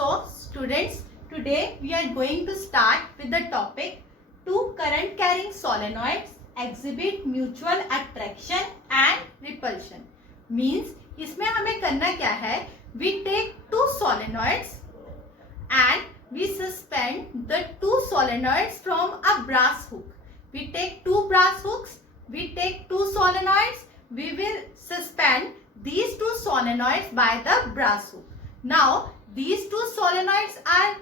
So students, today we are going to start with the topic two current carrying solenoids exhibit mutual attraction and repulsion. Means इसमें हमें करना क्या है? We take two solenoids and we suspend the two solenoids from a brass hook. We take two brass hooks, we take two solenoids, we will suspend these two solenoids by the brass hook. Now these two solenoids are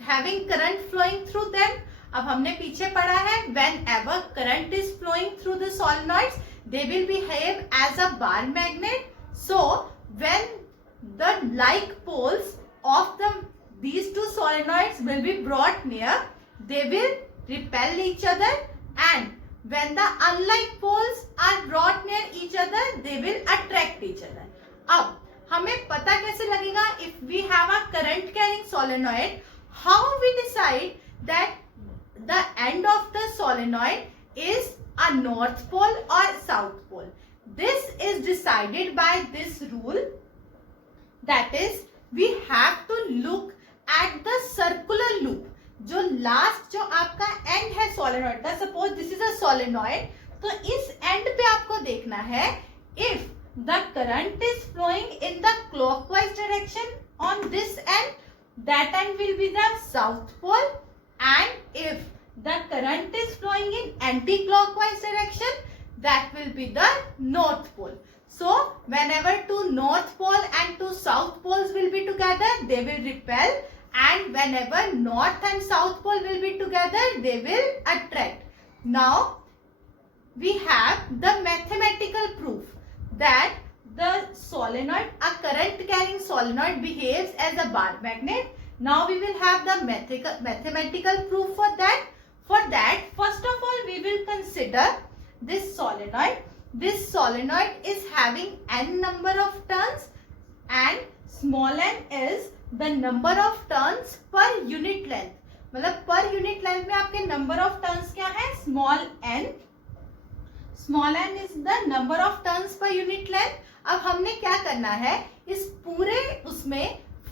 having current flowing through them. अब हमने पीछे पढ़ा है whenever current is flowing through the solenoids, they will behave as a bar magnet. So when the like poles of these two solenoids will be brought near, they will repel each other, and when the unlike poles are brought near each other, they will attract each other. अब हमें पता कैसे लगेगा if we have a current carrying solenoid? How we decide that the end of the solenoid is a north pole or south pole? This is decided by this rule, that is we have to look at the circular loop. जो last जो आपका end है solenoid का, suppose this is a solenoid, तो इस end पे आपको देखना है if the current is flowing in the clockwise direction on this end, that end will be the south pole, and if the current is flowing in anticlockwise direction, that will be the north pole. So whenever two north pole and two south poles will be together, they will repel, and whenever north and south pole will be together, they will attract. Now we have the mathematical proof that the solenoid, a current carrying solenoid, behaves as a bar magnet. Now we will have the mathematical proof for that. For that, first of all we will consider this solenoid. This solenoid is having n number of turns, and small n is the number of turns per unit length. मतलब per unit length में आपके number of turns क्या है? Small n. Small n is the number of turns per unit length. अब हमने क्या करना है इस पूरे उसमें,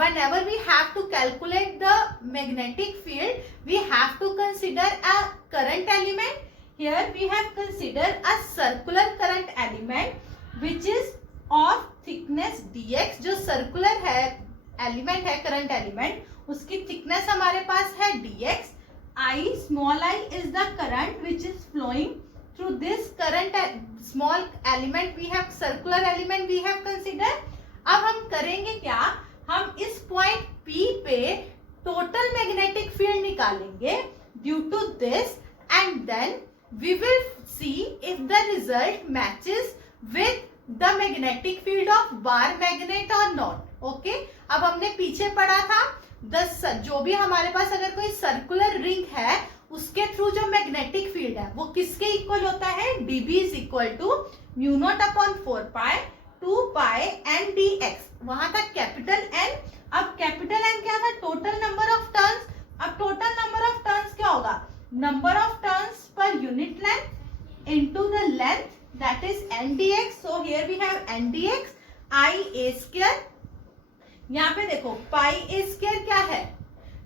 whenever we have to calculate the magnetic field, we have to consider a current element. Here we have considered a circular current element which is of thickness dx. जो circular है element है current element, उसकी thickness हमारे पास है dx. I, small I is the current which is flowing through this current small element. We have circular element we have considered. अब हम करेंगे क्या, हम इस point P पे total magnetic field निकालेंगे due to this, and then we will see if the result matches with the magnetic field of bar magnet or not. Okay? अब हमने पीछे पढ़ा था जो भी हमारे पास अगर कोई सर्कुलर रिंग है उसके थ्रू जो मैग्नेटिक फील्ड है वो किसके इक्वल होता है? dB is equal to mu naught upon 4 pi 2 pi n dx. वहां था कैपिटल N. अब कैपिटल N क्या था? Total number of turns. अब टोटल नंबर ऑफ टर्न्स क्या होगा? Number of turns per unit length into the length, that is n dx. So here we have n dx I a square. यहाँ पे देखो pi a square क्या है?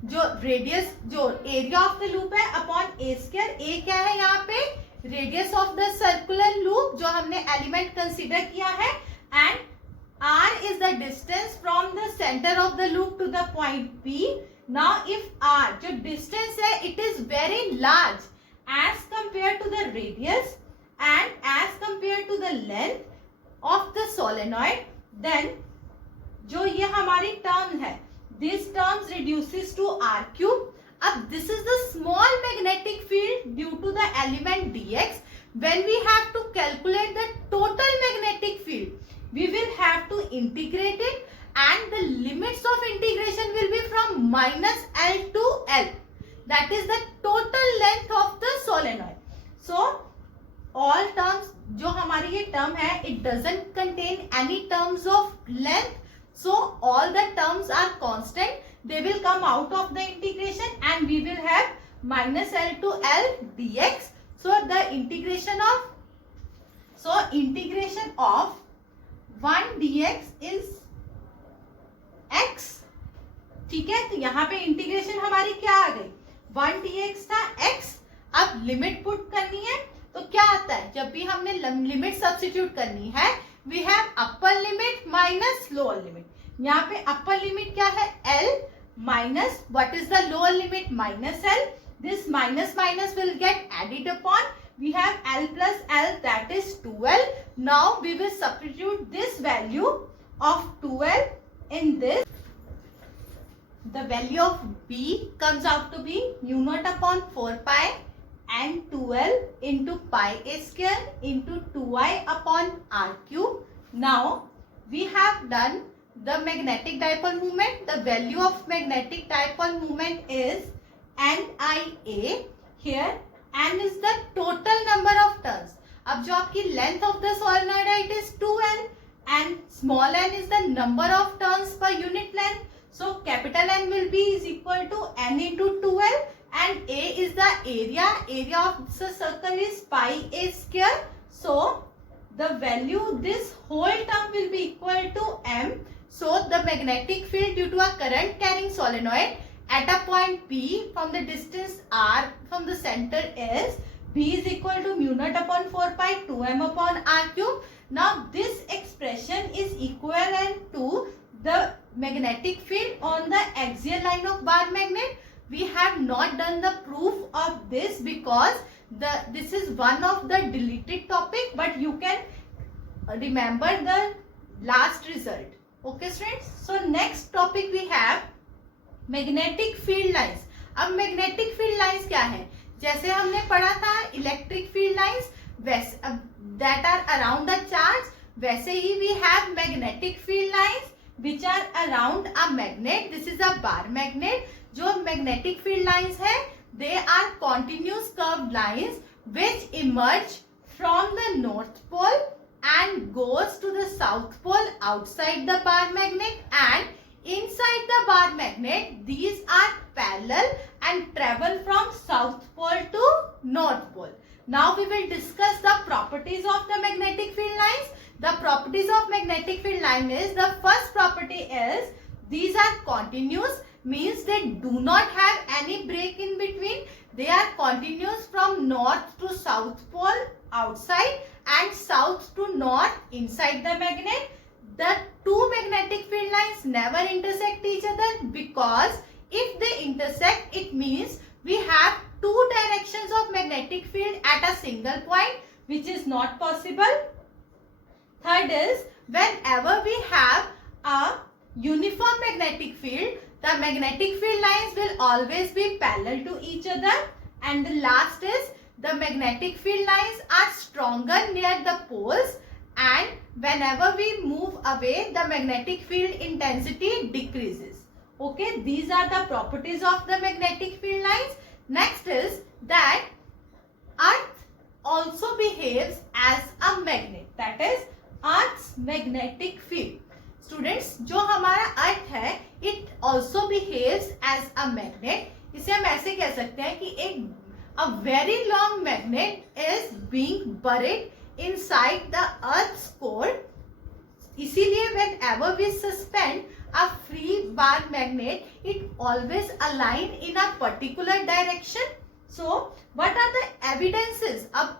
जो radius, जो एरिया ऑफ द लूप है अपॉन a square. a क्या है यहाँ पे? Radius of the circular loop जो हमने एलिमेंट कंसीडर किया है, and r is the distance from the center of the loop to the point P. Now if r, जो distance है, it is very large as compared to the radius and as compared to the length of the solenoid, then जो ये हमारी term है, this terms reduces to r cube. अब this is the small magnetic field due to the element dx. When we have to calculate the total magnetic field, we will have to integrate it, and the limits of integration will be from minus L to L. That is the total length of the solenoid. So all terms, जो हमारी ये term है, it doesn't contain any terms of length. So all the terms are constant. They will come out of the integration, and we will have minus L to L dx. So the integration of 1 dx is x ठीक है, तो यहाँ पे integration हमारी क्या आ गई, 1dx था x, अब लिमिट पुट करनी है तो क्या आता है, जब भी हमने लिमिट सब्स्टिट्यूट करनी है we have upper limit minus lower limit. यहाँ पे अपर लिमिट क्या है l minus what is the lower limit minus l, this minus minus will get added upon, we have l plus l that is 2l. Now we will substitute this value of 2l in this. The value of b comes out to be mu naught upon 4 pi and 2l into pi a square into 2i upon r cube. Now we have done the magnetic dipole moment. The value of magnetic dipole moment is NIA. Here n is the total number of turns. अब जो आपकी length of the solenoid है it is 2n and small n is the number of turns per unit length. So capital N will be is equal to n into 2l and A is the area. Area of the circle is pi a square. So the value this whole term will be equal to m. So the magnetic field due to a current carrying solenoid at a point P from the distance r from the center is B is equal to mu naught upon 4 pi 2m upon r cube. Now this expression is equivalent to the magnetic field on the axial line of bar magnet. We have not done the proof of this because this is one of the deleted topic, but you can remember the last result. Okay students, so next topic we have magnetic field lines. अब magnetic field lines क्या है, जैसे हमने पढ़ा था electric field lines वैसे that are around the charge, वैसे ही we have magnetic field lines which are around a magnet. This is a bar magnet. जो मैग्नेटिक फील्ड लाइंस है they are continuous curved lines which emerge from the north pole and goes to the south pole outside the bar magnet and inside the bar magnet these are parallel and travel from south pole to north pole. Now we will discuss the properties of the magnetic field lines. The properties of magnetic field line is, the first property is these are continuous, means they do not have any break in between. They are continuous from north to south pole outside and south to north inside the magnet. The two magnetic field lines never intersect each other because if they intersect it means we have two directions of magnetic field at a single point, which is not possible. Third is whenever we have a uniform magnetic field, the magnetic field lines will always be parallel to each other. And the last is the magnetic field lines are stronger near the poles and whenever we move away the magnetic field intensity decreases. Okay, these are the properties of the magnetic field lines. Next is that earth also behaves as a magnet, that is earth's magnetic field. Students, जो हमारा अर्थ है it also behaves as a magnet. इसे हम ऐसे कह सकते हैं कि एक a very long magnet is being buried inside the earth's core. इसीलिए whenever we suspend a free bar magnet, it always align in a particular direction. So, what are the evidences? अब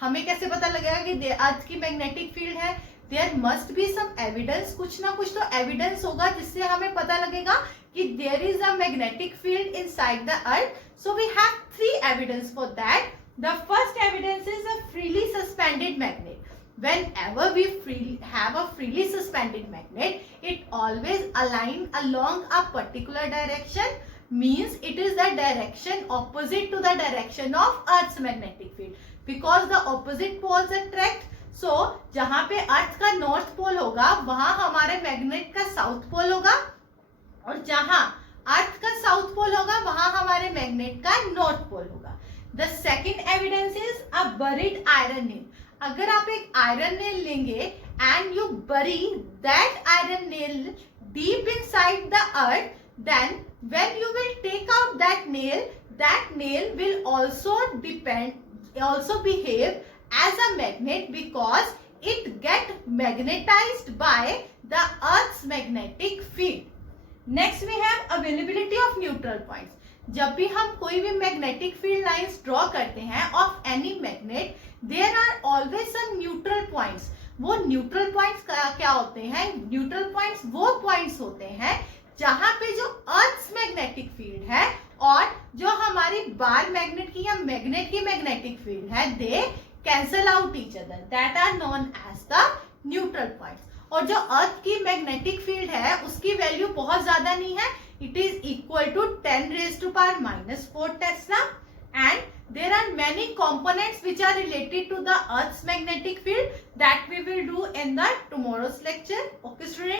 हमें कैसे पता लगेगा कि अर्थ की मैग्नेटिक फील्ड है? There must be some evidence. कुछ ना कुछ तो एविडेंस होगा जिससे हमें पता लगेगा कि there is a magnetic field inside the earth. So we have three evidence for that. The first evidence is a freely suspended magnet. Whenever we have a freely suspended magnet, it always align along a particular direction, means it is the direction opposite to the direction of Earth's magnetic field. Because the opposite poles attract, so जहाँ पे अर्थ का north pole होगा वहाँ हमारे magnet का south pole होगा और जहाँ अर्थ का साउथ पोल होगा वहाँ हमारे मैग्नेट का नॉर्थ पोल होगा. The second evidence is a buried iron nail. अगर आप एक आयरन नेल लेंगे and you bury that iron nail deep inside the earth, then when you will take out that nail will also behave as a magnet because it get magnetized by the earth's magnetic field. Next we have availability of neutral points. जब भी हम कोई भी magnetic field lines draw करते हैं of any magnet, there are always some neutral points. वो neutral points क्या होते हैं? न्यूट्रल पॉइंट्स वो पॉइंट्स होते हैं जहां पे जो अर्थ मैग्नेटिक फील्ड है और जो हमारी बार मैग्नेट की या मैग्नेट की मैग्नेटिक फील्ड है, they cancel out each other. That are known as the neutral points. और जो अर्थ की मैग्नेटिक फील्ड है उसकी वैल्यू बहुत ज्यादा नहीं है. It is equal to 10⁻⁻⁴ tesla. And there are many components which are related to the Earth's magnetic field that we will do in the tomorrow's lecture. Okay, students.